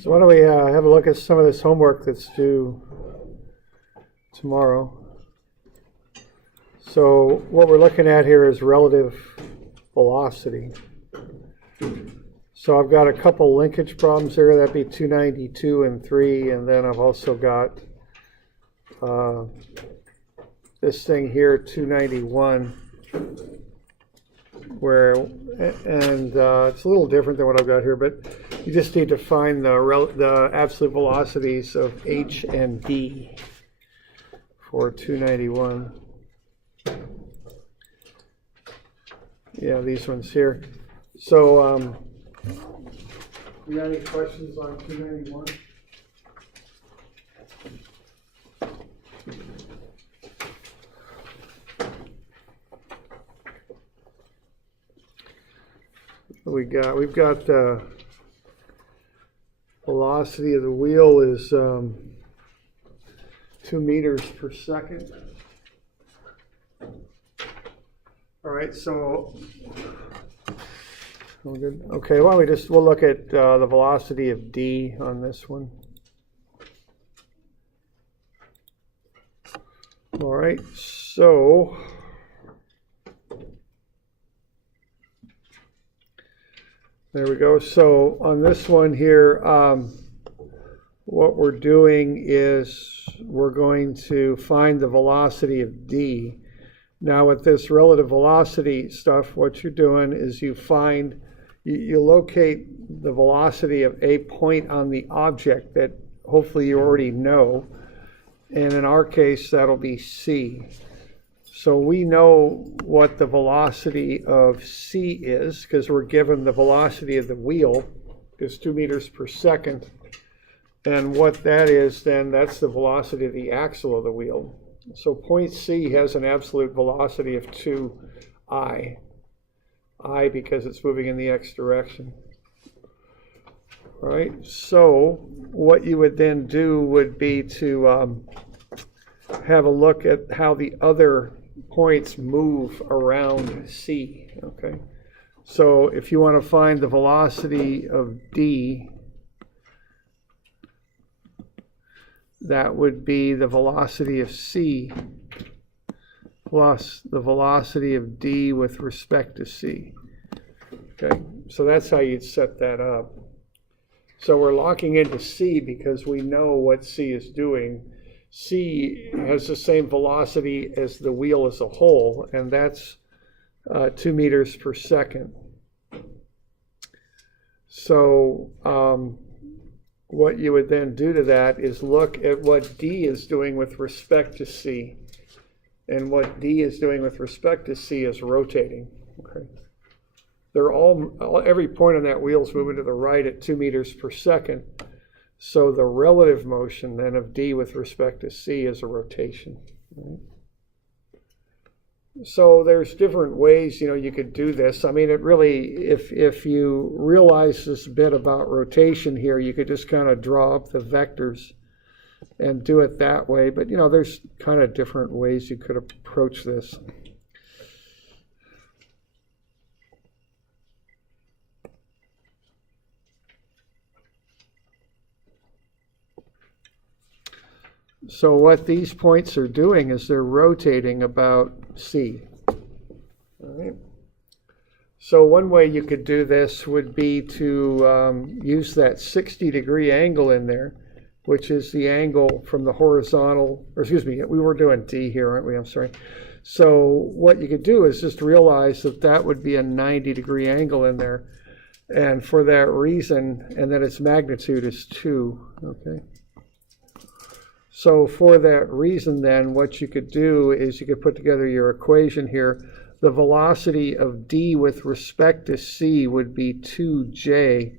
So why don't we have a look at some of this homework that's due tomorrow. So what we're looking at here is relative velocity. So I've got a couple linkage problems there. That'd be 292 and 3, and then I've also got this thing here, 291, where, and it's a little different than what I've got here, but you just need to find the absolute velocities of h and d for 291. Yeah, these ones here. So, you got any questions on 291? We've got velocity of the wheel is 2 meters per second. All right, so we're good. Okay, why don't we'll look at the velocity of d on this one. All right, so there we go. So on this one here, what we're doing is we're going to find the velocity of d. Now with this relative velocity stuff, what you're doing is you locate the velocity of a point on the object that hopefully you already know. And in our case, that'll be c. So we know what the velocity of c is because we're given the velocity of the wheel is 2 meters per second. And what that is, then that's the velocity of the axle of the wheel. So point C has an absolute velocity of 2I. I because it's moving in the x direction. All right, so what you would then do would be to have a look at how the other points move around C, okay? So if you want to find the velocity of D, that would be the velocity of C plus the velocity of D with respect to C. Okay, so that's how you'd set that up. So we're locking into C because we know what C is doing. C has the same velocity as the wheel as a whole, and that's 2 meters per second. So what you would then do to that is look at what D is doing with respect to C. And what D is doing with respect to C is rotating. Okay. They're every point on that wheel is moving to the right at 2 meters per second. So the relative motion then of D with respect to C is a rotation. Right? So there's different ways, you could do this. I mean, it really, if you realize this bit about rotation here, you could just kind of draw up the vectors and do it that way. But, there's kind of different ways you could approach this. So what these points are doing is they're rotating about C. All right. So one way you could do this would be to use that 60-degree angle in there, which is the angle from the horizontal, or excuse me, we were doing D here, aren't we? I'm sorry. So what you could do is just realize that that would be a 90-degree angle in there. And for that reason, and then its magnitude is 2, okay? So for that reason, then, what you could do is you could put together your equation here. The velocity of D with respect to C would be 2J,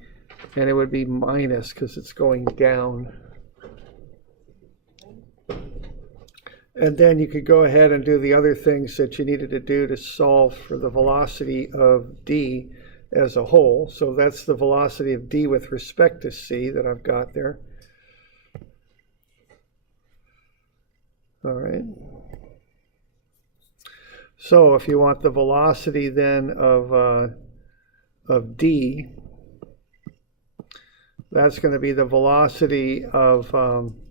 and it would be minus because it's going down. And then you could go ahead and do the other things that you needed to do to solve for the velocity of D as a whole. So that's the velocity of D with respect to C that I've got there. All right. So if you want the velocity then of D, that's going to be the velocity of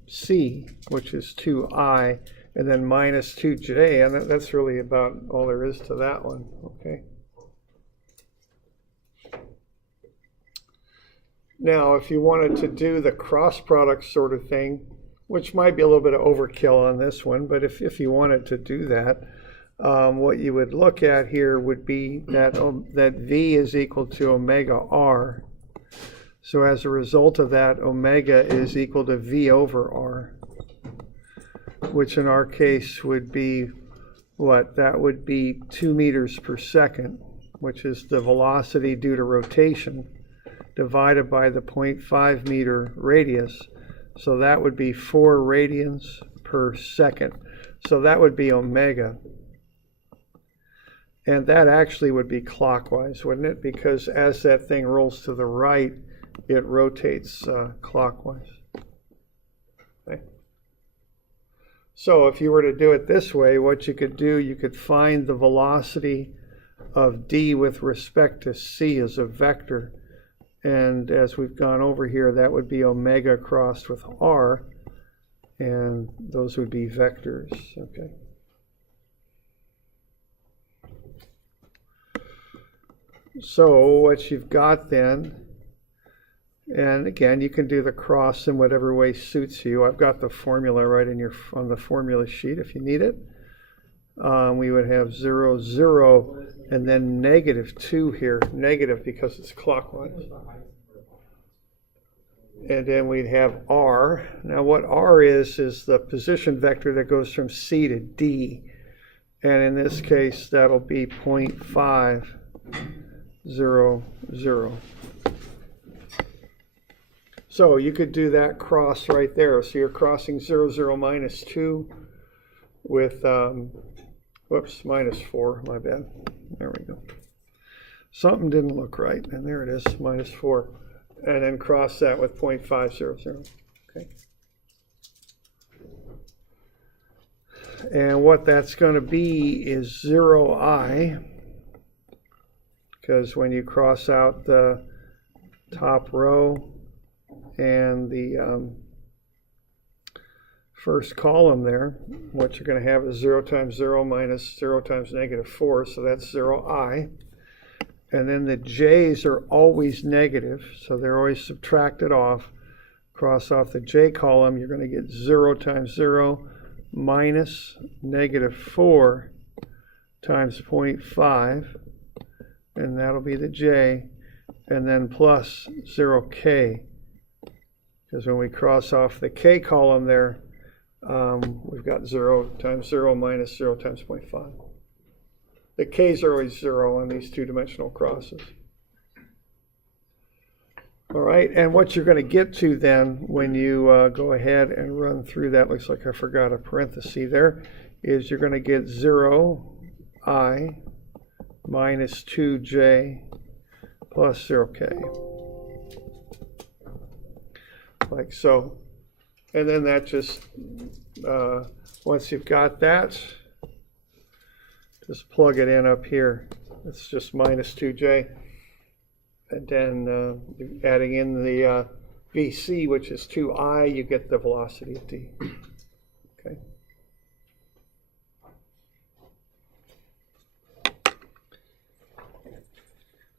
c, which is 2I, and then minus 2j, and that's really about all there is to that one, okay? Now, if you wanted to do the cross product sort of thing, which might be a little bit of overkill on this one, but if you wanted to do that, what you would look at here would be that V is equal to omega R. So as a result of that, omega is equal to V over R, which in our case would be what? That would be 2 meters per second, which is the velocity due to rotation, divided by the 0.5 meter radius. So that would be 4 radians per second. So that would be omega. And that actually would be clockwise, wouldn't it? Because as that thing rolls to the right, it rotates clockwise. Okay. So if you were to do it this way, what you could do, you could find the velocity of d with respect to c as a vector. And as we've gone over here, that would be omega crossed with r, and those would be vectors, okay? So what you've got then, and again, you can do the cross in whatever way suits you. I've got the formula right on the formula sheet if you need it. We would have 0, 0, and then negative 2 here. Negative because it's clockwise. And then we'd have R. Now what R is the position vector that goes from C to D. And in this case, that'll be 0.5, 0, 0. So you could do that cross right there. So you're crossing 0, 0, minus 2 with, whoops, minus 4, my bad. There we go. Something didn't look right, and there it is, minus 4. And then cross that with 0.5, 0, 0. Okay. And what that's going to be is 0I, because when you cross out the top row and the first column there, what you're going to have is 0 times 0 minus 0 times negative 4, so that's 0I. And then the j's are always negative, so they're always subtracted off. Cross off the j column, you're going to get 0 times 0 minus negative 4 times 0.5, and that'll be the j, and then plus 0k. Because when we cross off the k column there, we've got 0 times 0 minus 0 times 0.5. The k's are always 0 on these two-dimensional crosses. All right, and what you're going to get to then when you go ahead and run through that, looks like I forgot a parenthesis there, is you're going to get 0I minus 2j plus 0k. Like so. And then that just, once you've got that, just plug it in up here. It's just minus 2j. And then adding in the VC, which is 2I, you get the velocity of d. Okay.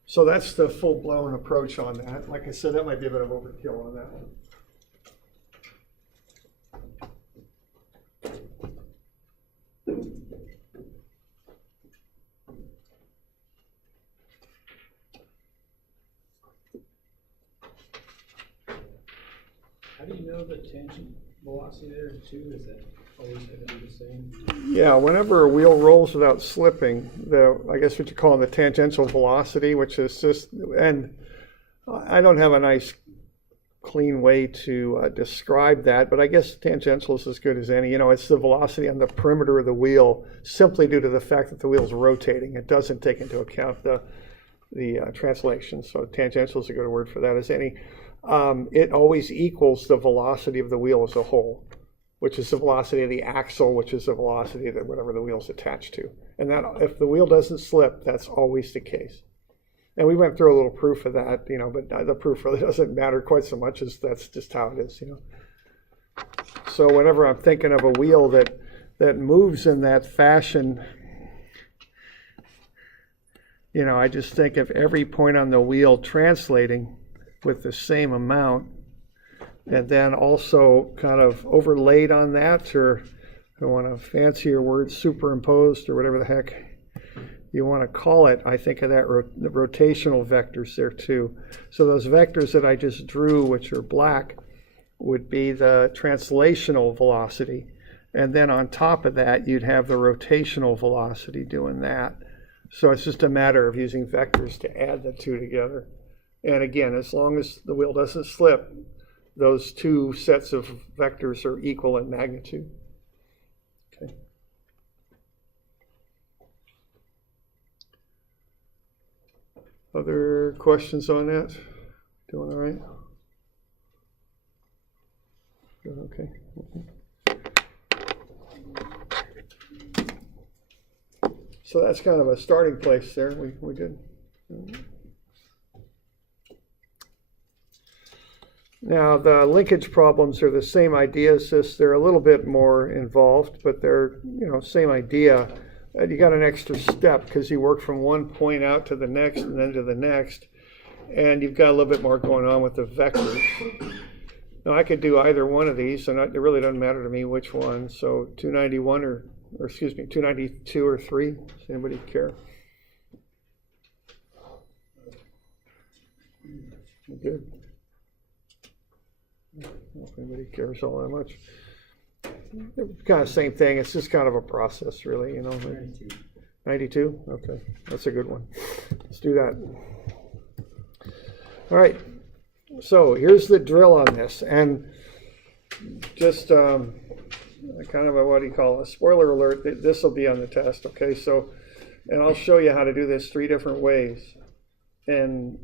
So that's the full-blown approach on that. Like I said, that might be a bit of overkill on that one. How do you know the tangent velocity there too? Is that always going to be the same? Yeah, whenever a wheel rolls without slipping, I guess what you call the tangential velocity, which is just, and I don't have a nice clean way to describe that, but I guess tangential is as good as any. You know, it's the velocity on the perimeter of the wheel simply due to the fact that the wheel is rotating. It doesn't take into account the translation, so tangential is a good word for that as any. It always equals the velocity of the wheel as a whole, which is the velocity of the axle, which is the velocity of whatever the wheel's attached to. And that, if the wheel doesn't slip, that's always the case. And we went through a little proof of that, but the proof really doesn't matter quite so much as that's just how it is, So whenever I'm thinking of a wheel that moves in that fashion, I just think of every point on the wheel translating with the same amount, and then also kind of overlaid on that, or if I want a fancier word, superimposed, or whatever the heck you want to call it. I think of that the rotational vectors there too. So those vectors that I just drew, which are black, would be the translational velocity. And then on top of that, you'd have the rotational velocity doing that. So it's just a matter of using vectors to add the two together. And again, as long as the wheel doesn't slip, those two sets of vectors are equal in magnitude. Okay. Other questions on that? Doing all right? Okay. So that's kind of a starting place there. We did. Now the linkage problems are the same idea as this. They're a little bit more involved, but they're same idea. You got an extra step because you work from one point out to the next and then to the next, and you've got a little bit more going on with the vectors. Now I could do either one of these, and it really doesn't matter to me which one. So 291 or excuse me, 292 or 3. Does anybody care? Good. I don't know if anybody cares all that much. Kind of same thing. It's just kind of a process, really. 92. 92? Okay, that's a good one. Let's do that. All right. So here's the drill on this, and just kind of a, what do you call it? A spoiler alert. This will be on the test. Okay. So, and I'll show you how to do this 3 different ways, and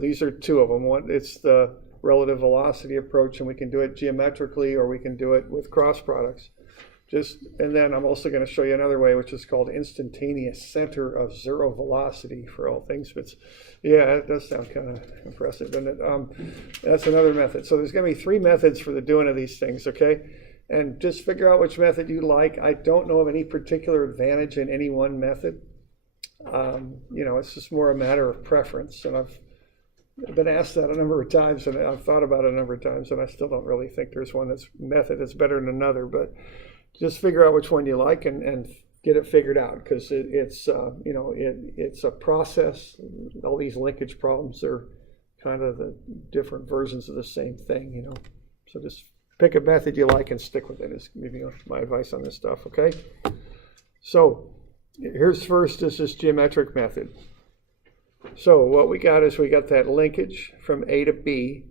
these are 2 of them. One, it's the relative velocity approach, and we can do it geometrically, or we can do it with cross products. And then I'm also going to show you another way, which is called Instantaneous Center of Zero Velocity for all things. But yeah, it does sound kind of impressive, doesn't it? That's another method. So there's going to be 3 methods for the doing of these things, okay? And just figure out which method you like. I don't know of any particular advantage in any one method. It's just more a matter of preference, and I've been asked that a number of times, and I've thought about it a number of times, and I still don't really think there's one method that's better than another. But just figure out which one you like and get it figured out, because it's a process. All these linkage problems are kind of the different versions of the same thing, So just pick a method you like and stick with it is maybe my advice on this stuff, okay? So here's first is this geometric method. So what we got is we got that linkage from A to B.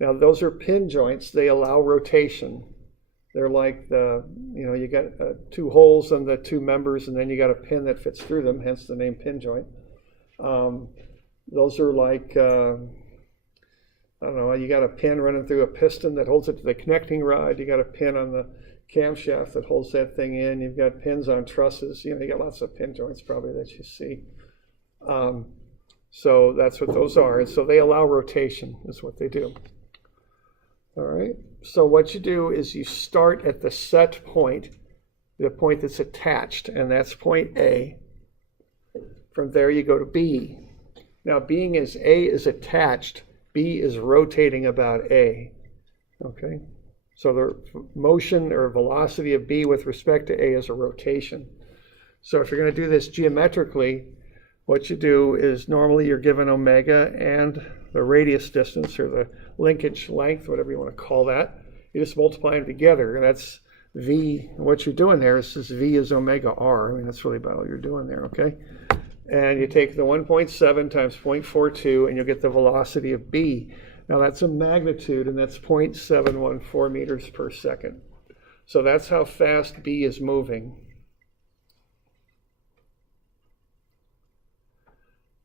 Now those are pin joints. They allow rotation. They're like you got 2 holes on the 2 members, and then you got a pin that fits through them, hence the name pin joint. Those are like, I don't know, you got a pin running through a piston that holds it to the connecting rod. You got a pin on the camshaft that holds that thing in. You've got pins on trusses. You got lots of pin joints probably that you see. So that's what those are. And so they allow rotation is what they do. All right. So what you do is you start at the set point, the point that's attached, and that's point A. From there you go to B. Now being as A is attached, B is rotating about A. Okay. So the motion or velocity of B with respect to A is a rotation. So if you're going to do this geometrically, what you do is normally you're given omega and the radius distance, or the linkage length, whatever you want to call that. You just multiply them together, and that's V. What you're doing there is V is omega R. I mean, that's really about all you're doing there, okay? And you take the 1.7 times 0.42, and you'll get the velocity of B. Now that's a magnitude, and that's 0.714 meters per second. So that's how fast B is moving.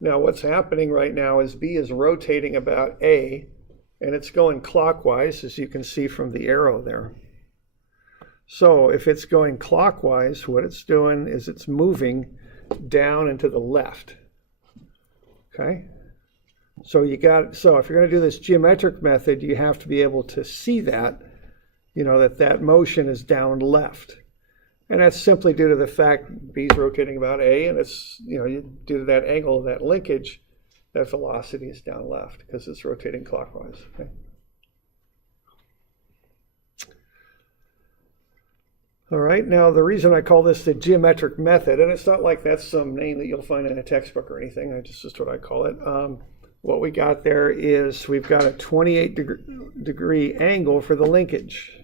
Now what's happening right now is B is rotating about A, and it's going clockwise, as you can see from the arrow there. So if it's going clockwise, what it's doing is it's moving down and to the left. Okay? So if you're going to do this geometric method, you have to be able to see that, that motion is down left. And that's simply due to the fact B is rotating about A, and it's, due to that angle of that linkage, that velocity is down left because it's rotating clockwise. Okay? All right, now the reason I call this the geometric method, and it's not like that's some name that you'll find in a textbook or anything, that's just what I call it. What we got there is we've got a 28-degree angle for the linkage.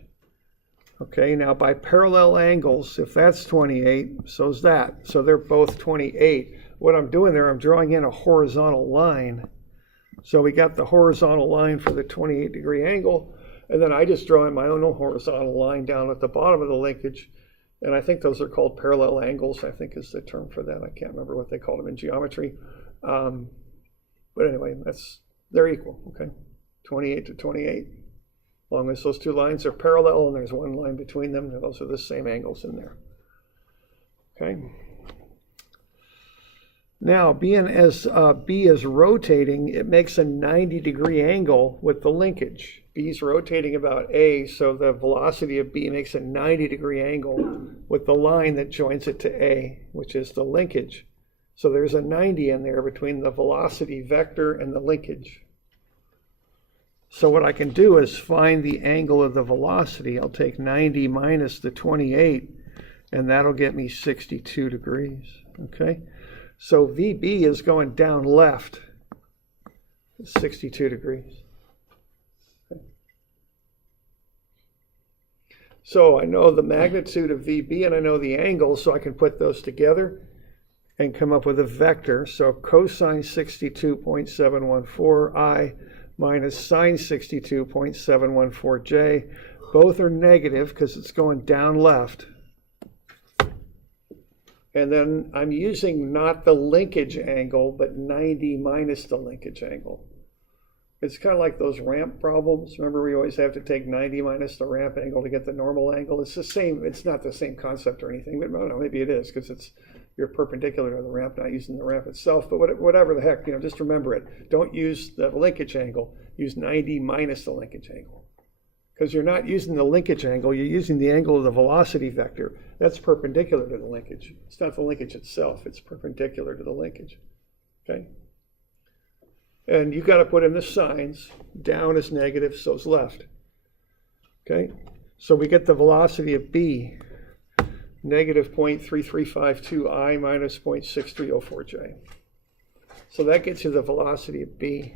Okay, now by parallel angles, if that's 28, so's that. So they're both 28. What I'm doing there, I'm drawing in a horizontal line. So we got the horizontal line for the 28-degree angle, and then I just draw in my own horizontal line down at the bottom of the linkage. And I think those are called parallel angles, I think is the term for that. I can't remember what they called them in geometry. But anyway, they're equal, okay? 28 to 28. As long as those two lines are parallel and there's one line between them, those are the same angles in there. Okay. Now, being as B is rotating, it makes a 90-degree angle with the linkage. B is rotating about A, so the velocity of B makes a 90-degree angle with the line that joins it to A, which is the linkage. So there's a 90 in there between the velocity vector and the linkage. So what I can do is find the angle of the velocity. I'll take 90 minus the 28, and that'll get me 62 degrees, okay? So VB is going down left, 62 degrees. Okay. So I know the magnitude of VB and I know the angle, so I can put those together and come up with a vector. So cosine 62.714 I minus sine 62.714 J. Both are negative because it's going down left. And then I'm using not the linkage angle, but 90 minus the linkage angle. It's kind of like those ramp problems. Remember, we always have to take 90 minus the ramp angle to get the normal angle. It's the same. It's not the same concept or anything, but I don't know, maybe it is because you're perpendicular to the ramp, not using the ramp itself. But whatever the heck, just remember it. Don't use the linkage angle. Use 90 minus the linkage angle. Because you're not using the linkage angle, you're using the angle of the velocity vector. That's perpendicular to the linkage. It's not the linkage itself, it's perpendicular to the linkage. Okay? And you've got to put in the signs. Down is negative, so is left. Okay? So we get the velocity of B, negative 0.3352 I minus 0.6304 J. So that gets you the velocity of B.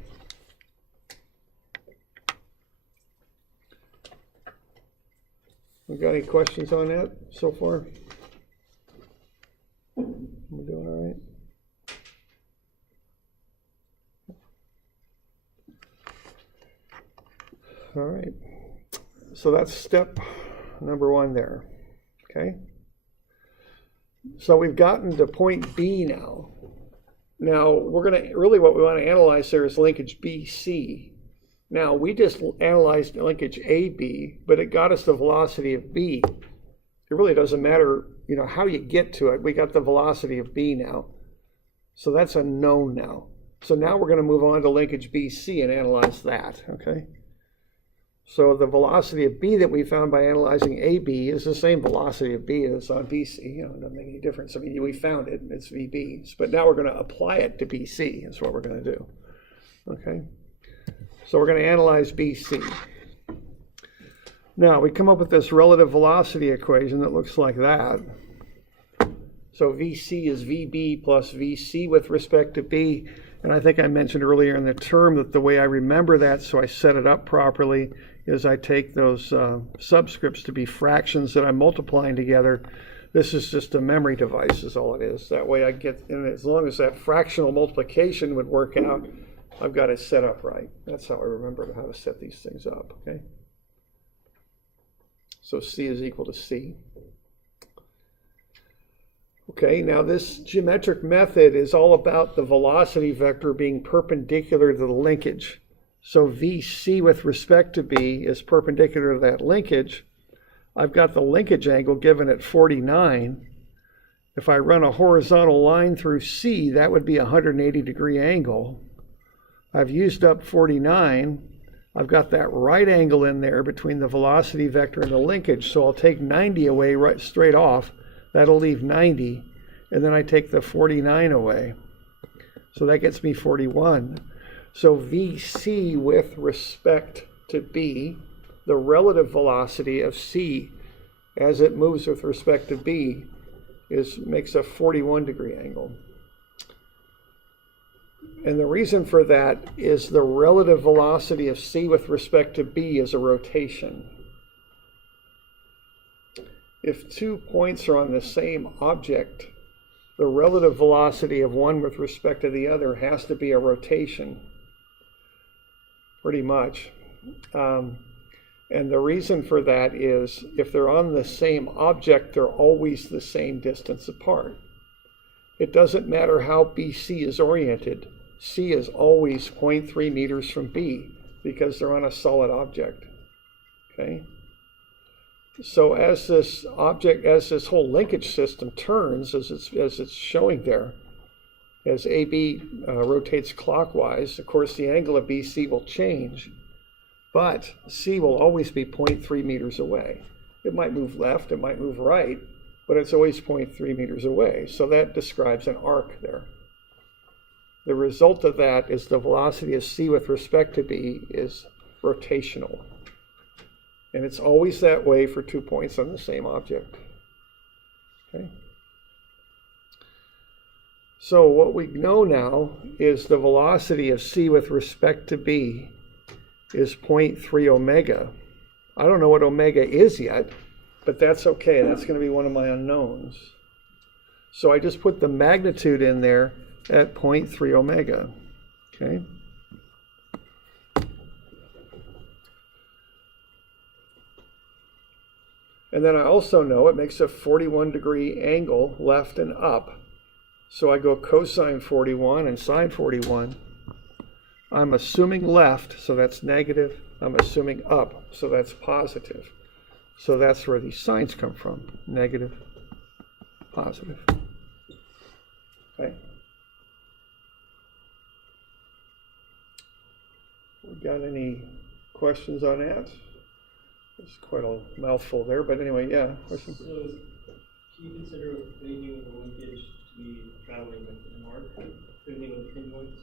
We got any questions on that so far? We're doing all right? All right. So that's step number one there. Okay. So we've gotten to point B now. Now we're going to really what we want to analyze there is linkage BC. Now, we just analyzed linkage AB, but it got us the velocity of B. It really doesn't matter, how you get to it. We got the velocity of B now. So that's a known now. So now we're going to move on to linkage BC and analyze that, okay? So the velocity of B that we found by analyzing AB is the same velocity of B as on BC. It doesn't make any difference. I mean, we found it, it's VB. But now we're going to apply it to BC is what we're going to do, okay? So we're going to analyze BC. Now, we come up with this relative velocity equation that looks like that. So VC is VB plus VC with respect to B. And I think I mentioned earlier in the term that the way I remember that, so I set it up properly, is I take those subscripts to be fractions that I'm multiplying together. This is just a memory device is all it is. That way I get, and as long as that fractional multiplication would work out, I've got it set up right. That's how I remember how to set these things up, okay? So C is equal to C. Okay, now this geometric method is all about the velocity vector being perpendicular to the linkage. So VC with respect to B is perpendicular to that linkage. I've got the linkage angle given at 49. If I run a horizontal line through C, that would be a 180-degree angle. I've used up 49. I've got that right angle in there between the velocity vector and the linkage, so I'll take 90 away right straight off. That'll leave 90, and then I take the 49 away. So that gets me 41. So VC with respect to B, the relative velocity of C as it moves with respect to B, makes a 41-degree angle. And the reason for that is the relative velocity of C with respect to B is a rotation. If 2 points are on the same object, the relative velocity of one with respect to the other has to be a rotation, pretty much. And the reason for that is if they're on the same object, they're always the same distance apart. It doesn't matter how BC is oriented. C is always 0.3 meters from B because they're on a solid object. Okay? So as this whole linkage system turns, as it's showing there, as AB rotates clockwise, of course the angle of BC will change, but C will always be 0.3 meters away. It might move left, it might move right, but it's always 0.3 meters away. So that describes an arc there. The result of that is the velocity of C with respect to B is rotational. And it's always that way for 2 points on the same object. Okay. So what we know now is the velocity of C with respect to B is 0.3 omega. I don't know what omega is yet, but that's okay. That's going to be one of my unknowns. So I just put the magnitude in there at 0.3 omega. Okay. And then I also know it makes a 41-degree angle left and up. So I go cosine 41 and sine 41. I'm assuming left, so that's negative. I'm assuming up, so that's positive. So that's where these signs come from, negative, positive. Okay. We got any questions on that? It's quite a mouthful there, but anyway, yeah. Question? So, can you consider anything with the linkage to be traveling with an arc? Anything with pinpoints?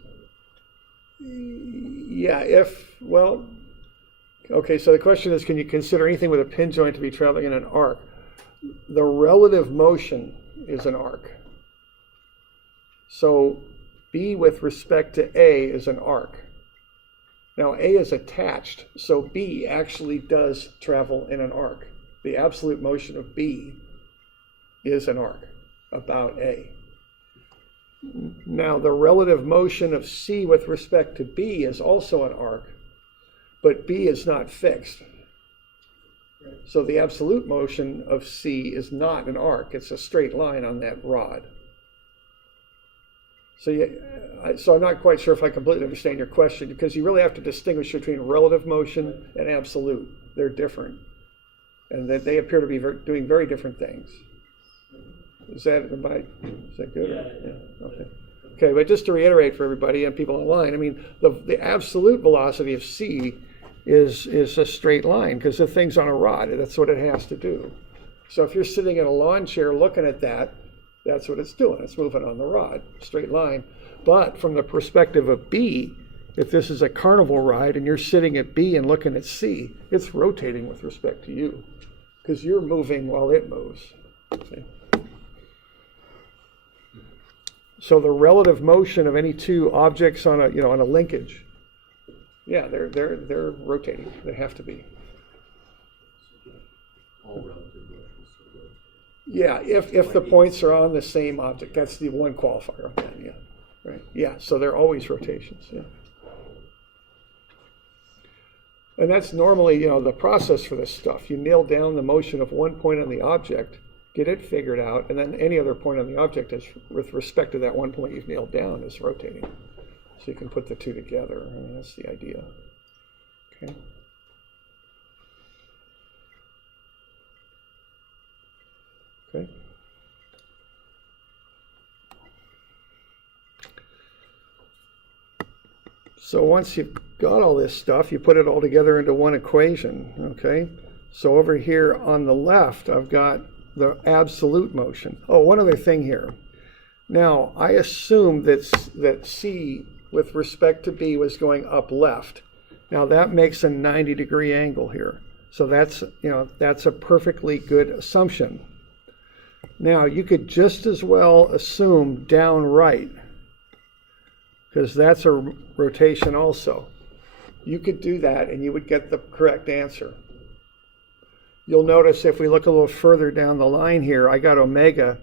Yeah, okay, so the question is, can you consider anything with a pin joint to be traveling in an arc? The relative motion is an arc. So B with respect to A is an arc. Now A is attached, so B actually does travel in an arc. The absolute motion of B is an arc about A. Now the relative motion of C with respect to B is also an arc, but B is not fixed. So the absolute motion of C is not an arc, it's a straight line on that rod. So I'm not quite sure if I completely understand your question, because you really have to distinguish between relative motion and absolute. They're different. And that they appear to be doing very different things. Is that good? Yeah. Okay. Okay, but just to reiterate for everybody and people online, I mean, the absolute velocity of C is a straight line, because the thing's on a rod. That's what it has to do. So if you're sitting in a lawn chair looking at that, that's what it's doing. It's moving on the rod, straight line. But from the perspective of B, if this is a carnival ride and you're sitting at B and looking at C, it's rotating with respect to you, because you're moving while it moves. See? So the relative motion of any two objects on a linkage, yeah, they're rotating. They have to be. All relative motions. Yeah, if the points are on the same object, that's the one qualifier of that. Yeah, right. Yeah, so they're always rotations. Yeah, and that's normally the process for this stuff. You nail down the motion of one point on the object, get it figured out, and then any other point on the object is with respect to that one point you've nailed down is rotating. So you can put the two together. I mean, that's the idea. Okay. Okay. So once you've got all this stuff, you put it all together into one equation, okay? So over here on the left, I've got the absolute motion. Oh, one other thing here. Now, I assumed that C with respect to B was going up left. Now that makes a 90-degree angle here. So that's a perfectly good assumption. Now you could just as well assume down right, because that's a rotation also. You could do that and you would get the correct answer. You'll notice if we look a little further down the line here, I got omega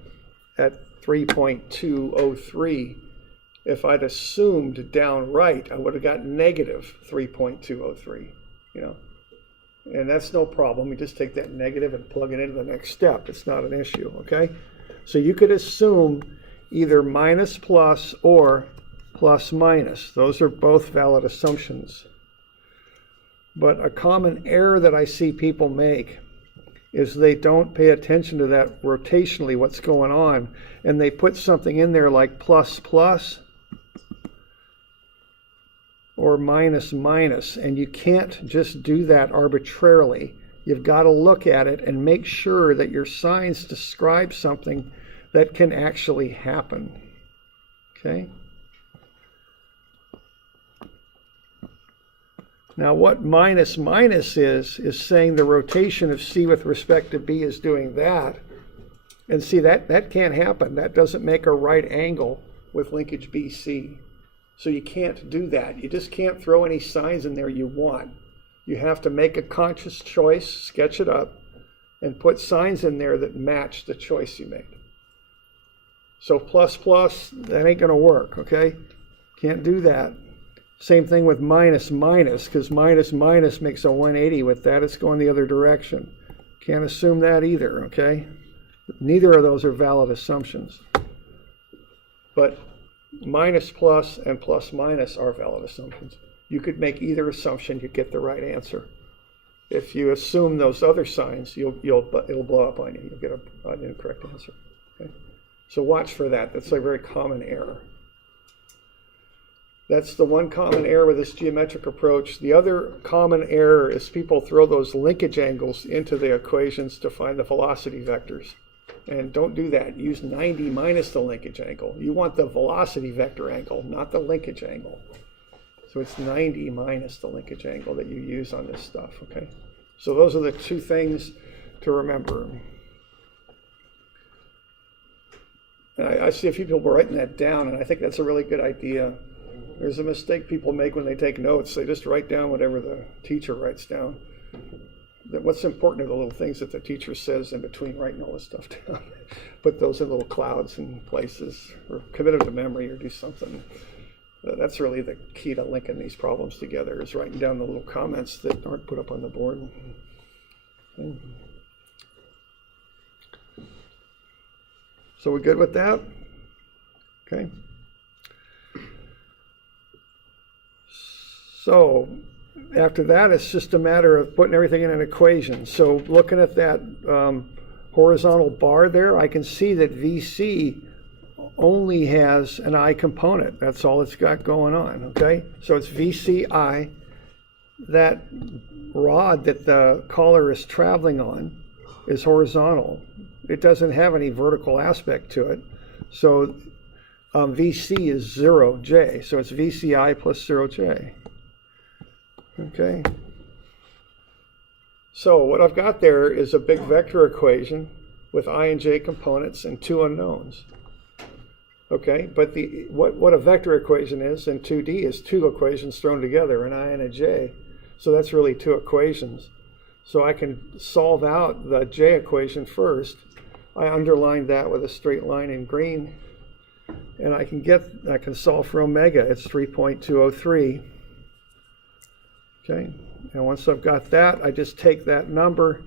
at 3.203. If I'd assumed down right, I would have got negative 3.203, And that's no problem. You just take that negative and plug it into the next step. It's not an issue, okay? So you could assume either minus plus or plus minus. Those are both valid assumptions. But a common error that I see people make is they don't pay attention to that rotationally, what's going on, and they put something in there like plus plus or minus minus, and you can't just do that arbitrarily. You've got to look at it and make sure that your signs describe something that can actually happen. Okay? Now what minus minus is saying the rotation of C with respect to B is doing that. And see, that can't happen. That doesn't make a right angle with linkage BC. So you can't do that. You just can't throw any signs in there you want. You have to make a conscious choice, sketch it up, and put signs in there that match the choice you made. So plus plus, that ain't gonna work, okay? Can't do that. Same thing with minus minus, because minus minus makes a 180 with that. It's going the other direction. Can't assume that either, okay? Neither of those are valid assumptions. But minus plus and plus minus are valid assumptions. You could make either assumption, you get the right answer. If you assume those other signs, it'll blow up on you. You'll get an incorrect answer. Okay? So watch for that. That's a very common error. That's the one common error with this geometric approach. The other common error is people throw those linkage angles into the equations to find the velocity vectors. And don't do that. Use 90 minus the linkage angle. You want the velocity vector angle, not the linkage angle. So it's 90 minus the linkage angle that you use on this stuff, okay? So those are the two things to remember. And I see a few people writing that down, and I think that's a really good idea. There's a mistake people make when they take notes. They just write down whatever the teacher writes down. What's important are the little things that the teacher says in between writing all this stuff down. Put those in little clouds and places, or commit them to memory, or do something. That's really the key to linking these problems together, is writing down the little comments that aren't put up on the board. Okay. So we good with that? Okay. So after that, it's just a matter of putting everything in an equation. So looking at that horizontal bar there, I can see that VC only has an I component. That's all it's got going on, okay? So it's VCI. That rod that the caller is traveling on is horizontal. It doesn't have any vertical aspect to it. So VC is 0J. So it's VCI plus 0J. Okay. So what I've got there is a big vector equation with I and j components and two unknowns. Okay, but what a vector equation is in 2D is two equations thrown together, an I and a j. So that's really two equations. So I can solve out the j equation first. I underlined that with a straight line in green, and I can solve for omega. It's 3.203. Okay, and once I've got that, I just take that number,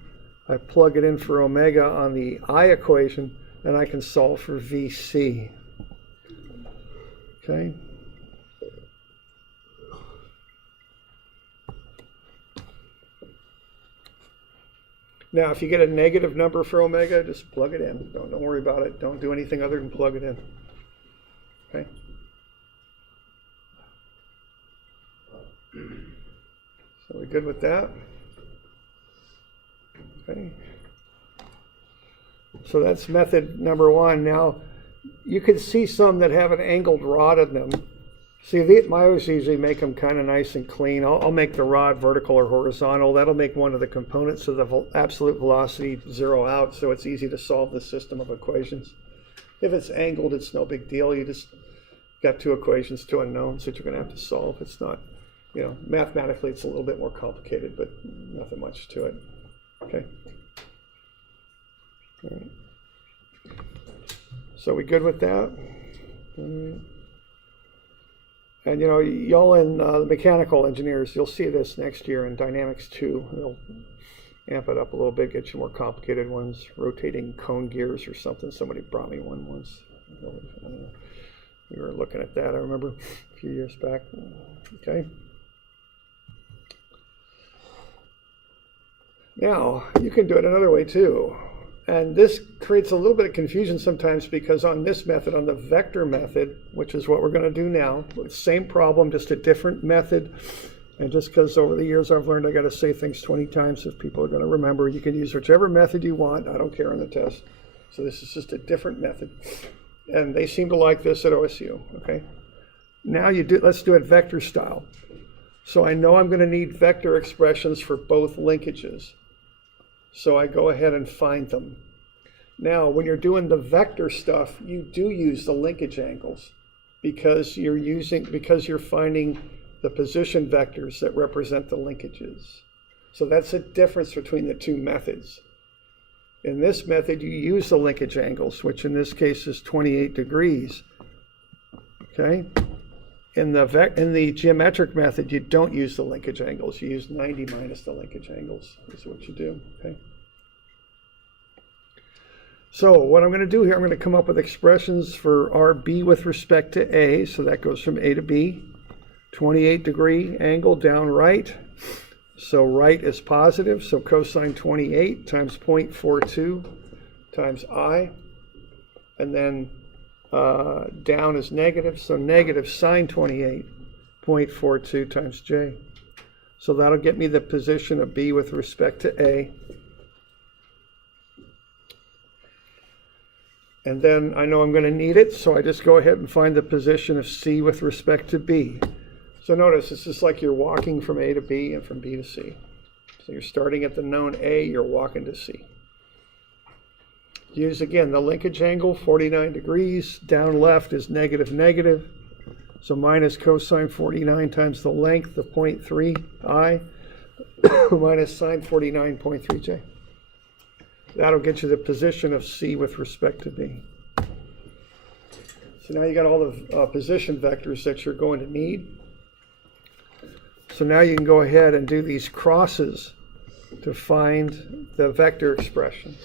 I plug it in for omega on the I equation, and I can solve for VC. Okay. Now, if you get a negative number for omega, just plug it in. Don't worry about it. Don't do anything other than plug it in. Okay. We good with that? Okay. So that's method number one. Now, you can see some that have an angled rod in them. See, I always usually make them kind of nice and clean. I'll make the rod vertical or horizontal. That'll make one of the components of the absolute velocity zero out, so it's easy to solve the system of equations. If it's angled, it's no big deal. You just got two equations, two unknowns that you're going to have to solve. It's not, mathematically it's a little bit more complicated, but nothing much to it. Okay. All right. So we good with that? All right. And y'all in the mechanical engineers, you'll see this next year in Dynamics 2. They'll amp it up a little bit, get you more complicated ones, rotating cone gears or something. Somebody brought me one once. We were looking at that, I remember, a few years back. Okay. Now, you can do it another way too. And this creates a little bit of confusion sometimes because on this method, on the vector method, which is what we're going to do now, same problem, just a different method. And just because over the years I've learned I got to say things 20 times if people are going to remember. You can use whichever method you want. I don't care on the test. So this is just a different method. And they seem to like this at OSU. Okay. Now let's do it vector style. So I know I'm going to need vector expressions for both linkages. So I go ahead and find them. Now, when you're doing the vector stuff, you do use the linkage angles because you're finding the position vectors that represent the linkages. So that's a difference between the two methods. In this method, you use the linkage angles, which in this case is 28 degrees. Okay? In the geometric method, you don't use the linkage angles. You use 90 minus the linkage angles is what you do. Okay. So what I'm going to do here, I'm going to come up with expressions for RB with respect to A. So that goes from A to B. 28 degree angle down right. So right is positive. So cosine 28 times 0.42 times I. And then down is negative, so negative sine 28.42 times j. So that'll get me the position of B with respect to A. And then I know I'm going to need it, so I just go ahead and find the position of C with respect to B. So notice, this is like you're walking from A to B and from B to C. So you're starting at the known A, you're walking to C. Use again the linkage angle, 49 degrees. Down left is negative, negative. So minus cosine 49 times the length of 0.3 I minus sine 49.3 j. That'll get you the position of C with respect to B. So now you got all the position vectors that you're going to need. So now you can go ahead and do these crosses to find the vector expressions.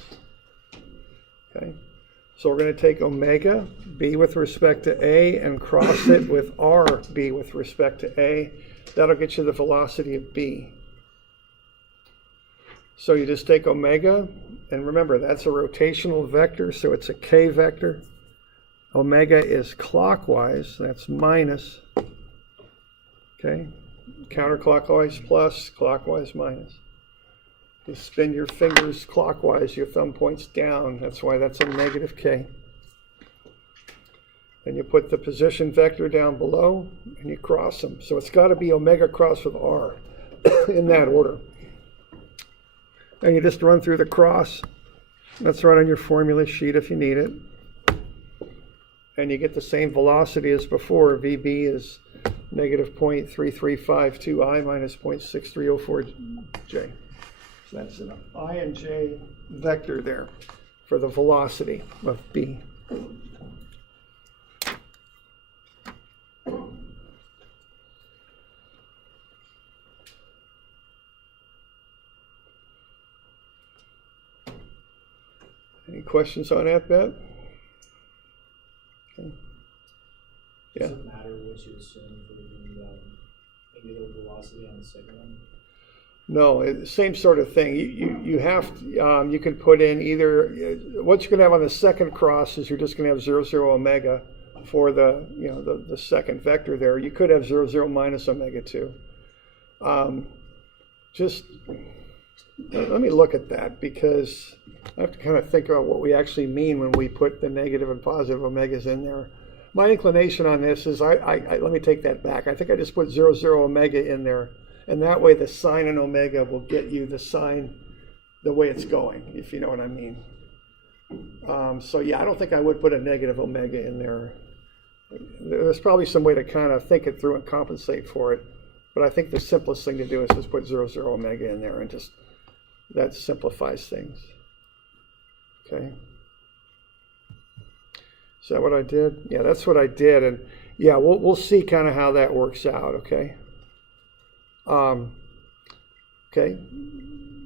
Okay, so we're going to take omega, B with respect to A, and cross it with R, B with respect to A. That'll get you the velocity of B. So you just take omega, and remember, that's a rotational vector, so it's a K vector. Omega is clockwise, that's minus. Okay, counterclockwise plus, clockwise minus. You spin your fingers clockwise, your thumb points down. That's why that's a negative K. Then you put the position vector down below, and you cross them. So it's got to be omega cross with R in that order. And you just run through the cross. That's right on your formula sheet if you need it. And you get the same velocity as before. VB is negative 0.3352 I minus 0.6304 J. So that's an I and J vector there for the velocity of B. Any questions on that, Bet? Okay. Yeah. Does it matter what you assume for the angular velocity on the second one? No, same sort of thing. You have to, you can put in either what you're going to have on the second cross is you're just going to have 0, 0 omega for the the second vector there. You could have 0, 0 minus omega too. just, let me look at that, because I have to kind of think about what we actually mean when we put the negative and positive omegas in there. My inclination on this is, let me take that back. I think I just put 0, 0 omega in there, and that way the sine in omega will get you the sine the way it's going, if you know what I mean. So yeah, I don't think I would put a negative omega in there. There's probably some way to kind of think it through and compensate for it, but I think the simplest thing to do is just put 0, 0 omega in there, and just, that simplifies things. Okay. Is that what I did? Yeah, that's what I did, and yeah, we'll see kind of how that works out. Okay. Okay.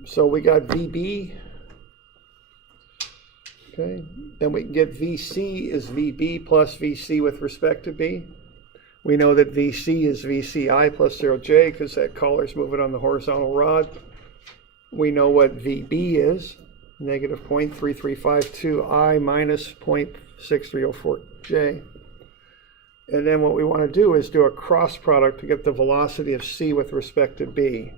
So we got VB. Okay, then we can get VC is VB plus VC with respect to B. We know that VC is VCI plus 0J because that collar's moving on the horizontal rod. We know what VB is, negative 0.3352I minus 0.6304J. And then what we want to do is do a cross product to get the velocity of C with respect to B.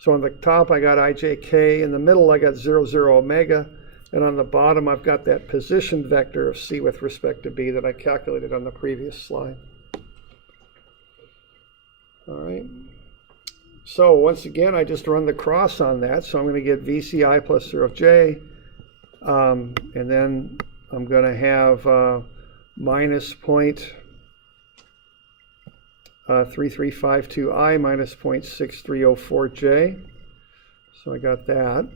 So on the top I got IJK, in the middle I got 0, 0 omega, and on the bottom I've got that position vector of C with respect to B that I calculated on the previous slide. All right. So once again, I just run the cross on that. So I'm going to get VCI plus 0J, and then I'm going to have minus 0.3352I minus 0.6304J. So I got that.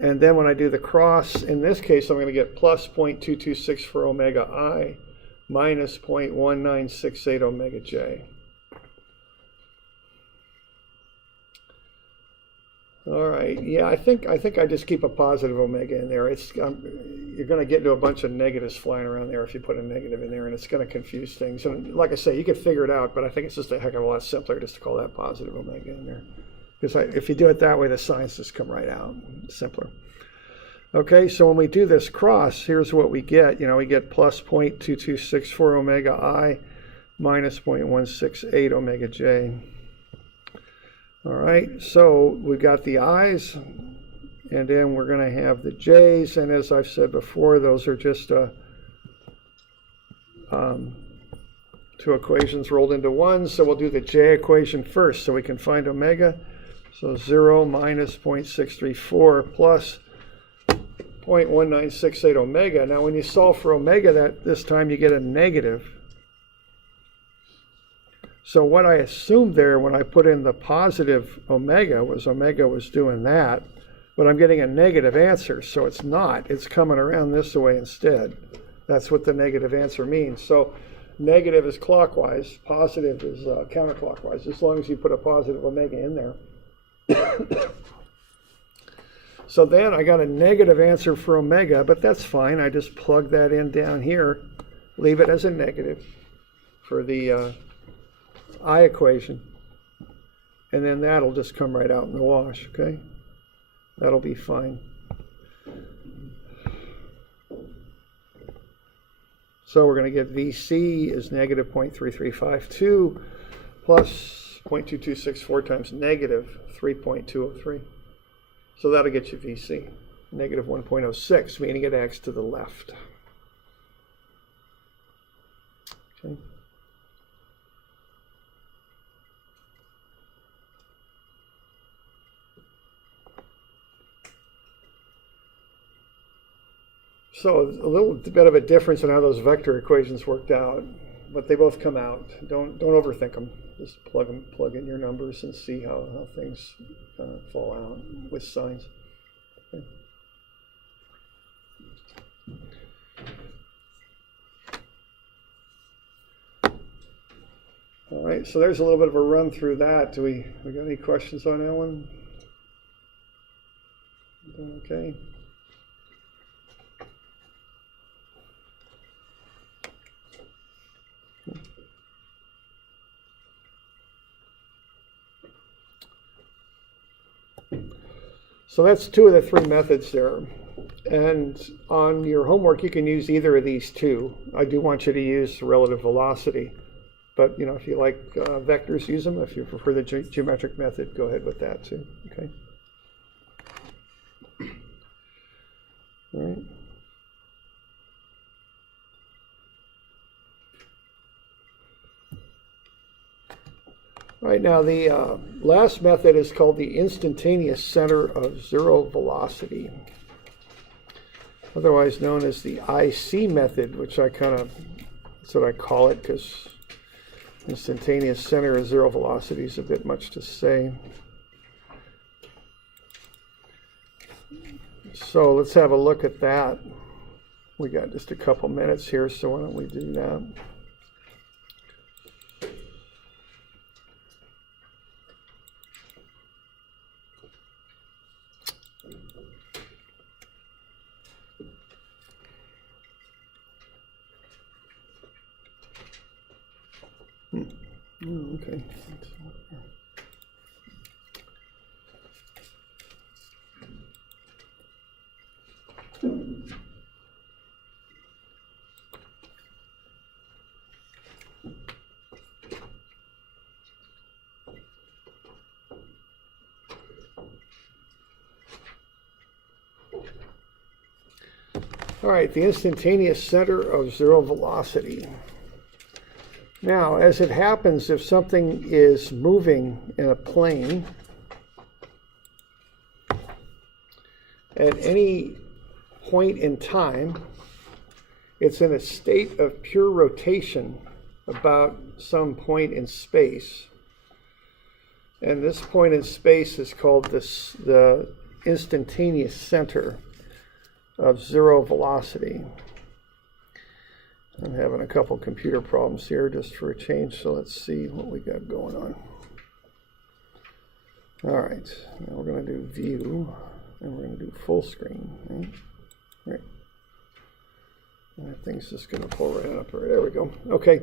And then when I do the cross, in this case, I'm going to get plus 0.2264 omega I minus 0.1968 omega J. All right, yeah, I think I just keep a positive omega in there. You're going to get into a bunch of negatives flying around there if you put a negative in there, and it's going to confuse things. And like I say, you could figure it out, but I think it's just a heck of a lot simpler just to call that positive omega in there. Because if you do it that way, the signs just come right out. It's simpler. Okay, so when we do this cross, here's what we get. You know, we get plus 0.2264 omega I minus 0.168 omega J. All right, so we've got the I's, and then we're going to have the J's, and as I've said before, those are just two equations rolled into one, so we'll do the J equation first so we can find omega. So 0 minus 0.634 plus 0.1968 omega. Now when you solve for omega, this time you get a negative. So what I assumed there when I put in the positive omega was doing that, but I'm getting a negative answer, so it's not. It's coming around this way instead. That's what the negative answer means. So negative is clockwise, positive is counterclockwise, as long as you put a positive omega in there. So then I got a negative answer for omega, but that's fine. I just plug that in down here, leave it as a negative for the I equation, and then that'll just come right out in the wash, okay? That'll be fine. So we're going to get VC is negative 0.3352 plus 0.2264 times negative 3.203. So that'll get you VC, negative 1.06, meaning it acts to the left. Okay. So a little bit of a difference in how those vector equations worked out, but they both come out. Don't overthink them. Just plug in your numbers and see how things fall out with signs. Okay. All right, so there's a little bit of a run through that. Do we got any questions on that one? Okay. So that's two of the three methods there. And on your homework, you can use either of these two. I do want you to use the relative velocity. But, you know, if you like vectors, use them. If you prefer the geometric method, go ahead with that too, okay? All right. All right, now the last method is called the Instantaneous Center of Zero Velocity, otherwise known as the IC method, which that's what I call it, because Instantaneous Center of Zero Velocity is a bit much to say. So let's have a look at that. We got just a couple minutes here, so why don't we do that? Oh, okay. All right, the instantaneous center of zero velocity. Now, as it happens, if something is moving in a plane at any point in time, it's in a state of pure rotation about some point in space. And this point in space is called the instantaneous center of zero velocity. I'm having a couple computer problems here just for a change, so let's see what we got going on. All right, now we're going to do view, and we're going to do full screen. Right. That thing's just going to pull right up. There we go. Okay.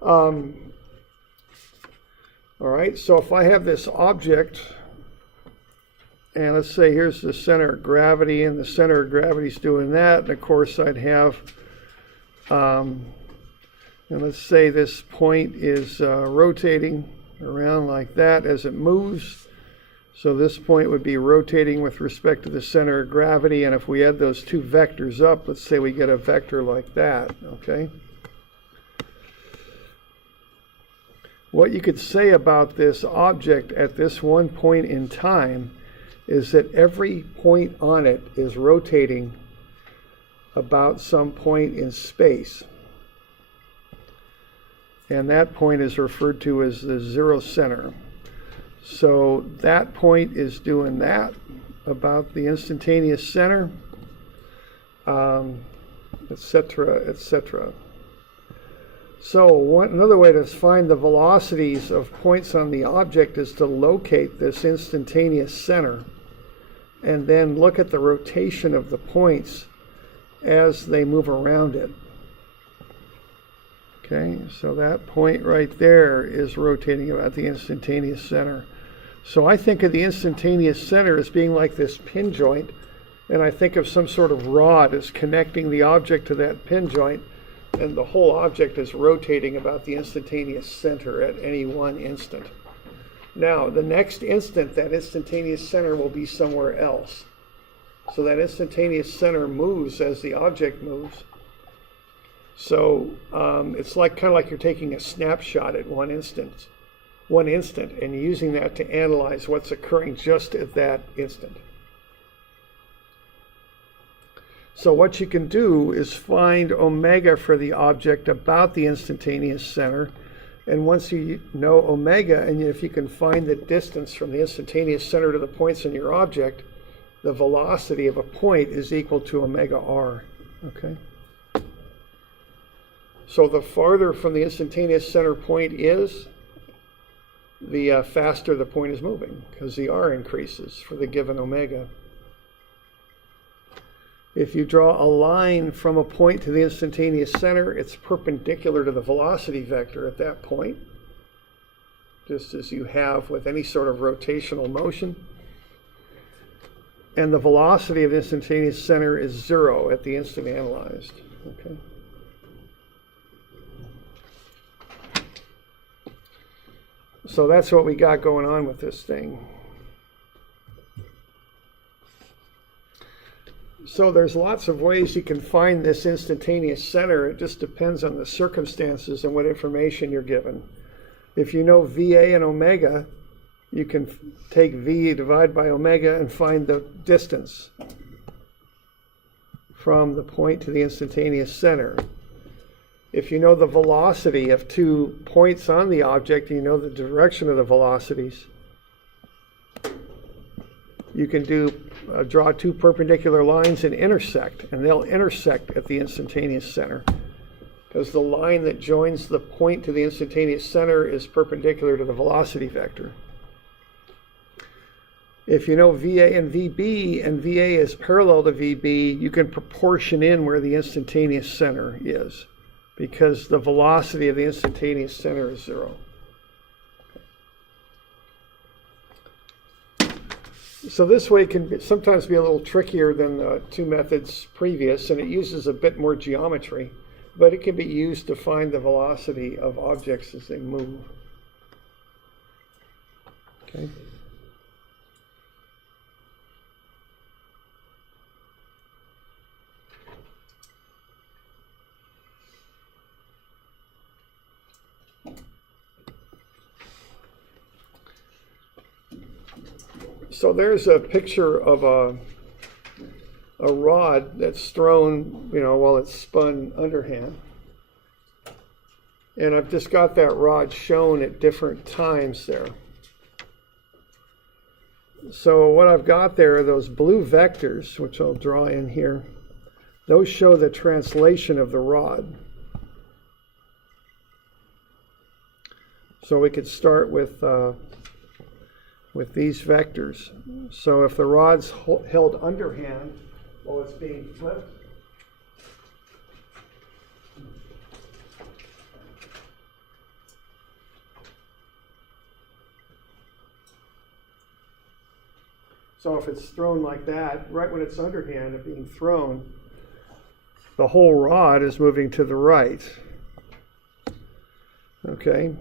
All right, so if I have this object, and let's say here's the center of gravity, and the center of gravity is doing that, and of course I'd have and let's say this point is rotating around like that as it moves. So this point would be rotating with respect to the center of gravity. And if we add those two vectors up, let's say we get a vector like that, okay? What you could say about this object at this one point in time is that every point on it is rotating about some point in space. And that point is referred to as the zero center. So that point is doing that about the instantaneous center, etc., etc. So another way to find the velocities of points on the object is to locate this instantaneous center and then look at the rotation of the points as they move around it. Okay, so that point right there is rotating about the instantaneous center. So I think of the instantaneous center as being like this pin joint, and I think of some sort of rod as connecting the object to that pin joint, and the whole object is rotating about the instantaneous center at any one instant. Now, the next instant, that instantaneous center will be somewhere else. So that instantaneous center moves as the object moves. So it's like kind of like you're taking a snapshot at one instant, and using that to analyze what's occurring just at that instant. So what you can do is find omega for the object about the instantaneous center. And once you know omega, and if you can find the distance from the instantaneous center to the points in your object, the velocity of a point is equal to omega r, okay? So the farther from the instantaneous center point is, the faster the point is moving, because the r increases for the given omega. If you draw a line from a point to the instantaneous center, it's perpendicular to the velocity vector at that point, just as you have with any sort of rotational motion. And the velocity of the instantaneous center is 0 at the instant analyzed. Okay. So that's what we got going on with this thing. So there's lots of ways you can find this instantaneous center. It just depends on the circumstances and what information you're given. If you know VA and omega, you can take V divided by omega and find the distance from the point to the instantaneous center. If you know the velocity of 2 points on the object, you know the direction of the velocities, you can draw 2 perpendicular lines and intersect, and they'll intersect at the instantaneous center, because the line that joins the point to the instantaneous center is perpendicular to the velocity vector. If you know VA and VB, and VA is parallel to VB, you can proportion in where the instantaneous center is, because the velocity of the instantaneous center is 0. So this way can sometimes be a little trickier than the 2 methods previous, and it uses a bit more geometry, but it can be used to find the velocity of objects as they move. Okay. So there's a picture of a rod that's thrown, while it's spun underhand. And I've just got that rod shown at different times there. So what I've got there are those blue vectors, which I'll draw in here. Those show the translation of the rod. So we could start with these vectors. So if the rod's held underhand while it's being flipped, so if it's thrown like that, right when it's underhand and being thrown, the whole rod is moving to the right. Okay?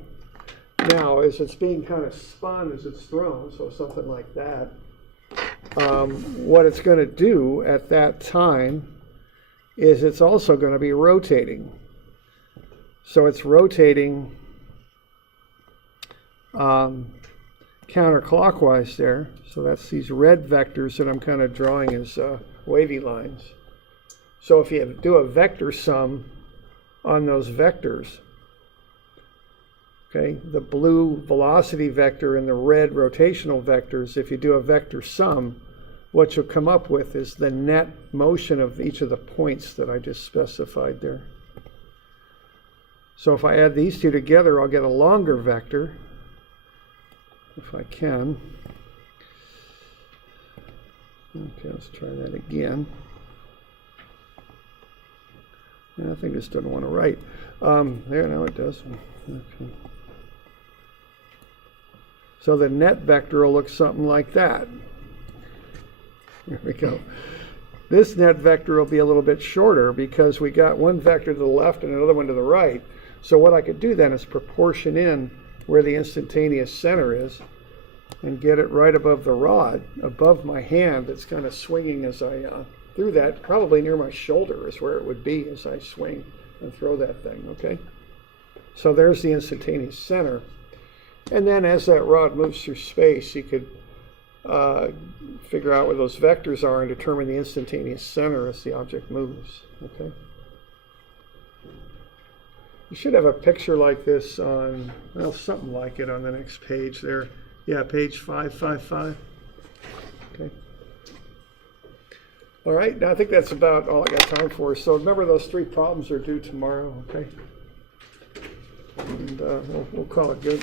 Now, as it's being kind of spun as it's thrown, so something like that, what it's going to do at that time is it's also going to be rotating. So it's rotating counterclockwise there. So that's these red vectors that I'm kind of drawing as wavy lines. So if you do a vector sum on those vectors, okay, the blue velocity vector and the red rotational vectors, if you do a vector sum, what you'll come up with is the net motion of each of the points that I just specified there. So if I add these two together, I'll get a longer vector, if I can. Okay, let's try that again. I think this doesn't want to write. There, now it does. Okay. So the net vector will look something like that. There we go. This net vector will be a little bit shorter because we got one vector to the left and another one to the right. So what I could do then is proportion in where the instantaneous center is and get it right above the rod, above my hand that's kind of swinging as I through that. Probably near my shoulder is where it would be as I swing and throw that thing, okay? So there's the instantaneous center. And then as that rod moves through space, you could figure out where those vectors are and determine the instantaneous center as the object moves, okay? You should have a picture like this on, well, something like it on the next page there. Yeah, page 555. Okay. All right, now I think that's about all I got time for. So remember, those 3 problems are due tomorrow, okay? And we'll call it good.